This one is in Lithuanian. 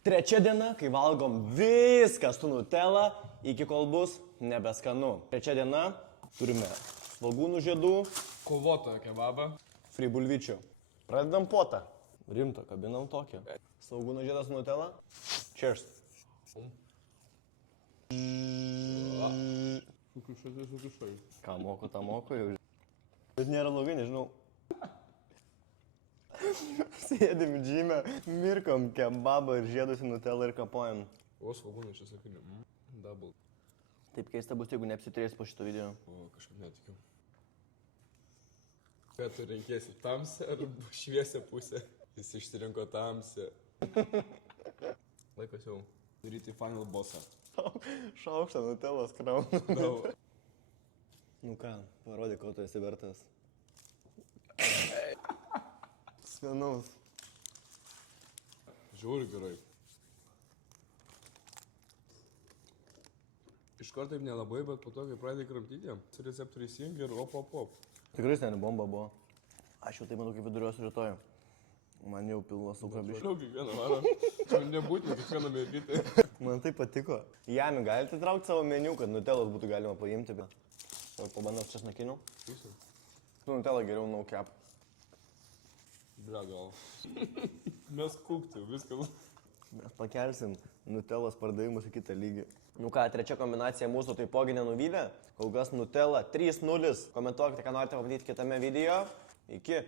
Trečia diena, kai valgom viską su Nutella, iki kol bus nebeskanu. Trečia diena, turime svogūnų žiedų, Kovotojo kebabą. free bulvyčių. Pradedam potą. Rimto, kabinam tokį. Svogūnų žiedas su Nutella. Cheers. Sukišai. Ką moku, tą moku jau. Bet nėra blogai, nežinau. Sėdim džime, mirkom kebabą ir žiedus į Nutella ir kapojam. O, svogūnai čia sakiniu. Double. Taip keista bus, jeigu neapsitrės po šito video. O, kažkaip netikiu. Ką tu renkėsi, tamsią ar šviesią pusę? Jis išsirinko tamsią. Laikas jau daryti final bossą. Šaukštą Nutellos krauna. Daug. Nu ką, parodyk, ko tu esi vertas. Skanaus. Žiūri gerai. Iš karto taip nelabai, bet po to, kai pradėjai kramtyti, receptoriai įsijungia ir op. Tikrai seniai bomba buvo. Aš jau taip manau, kaip viduriuosiu rytoj. Man jau pilnas sukabiškai. Žinau, kiekvieną varą. Nebūtina kiekvieną mergytę. Man tai patiko. Jami, galite traukti savo meniu, kad Nutellos būtų galima paimti, bet... O pabandau česnakinių. Tu Nutella geriau no cap. Blia, gal. Mes kukti, viskas. Mes pakelsim Nutellos pardavimus į kitą lygį. Nu ką, trečia kombinacija mūsų taipogi nenuvylė. Kol kas Nutella 3-0. Komentuokite, ką norite pamatyti kitame video. Iki.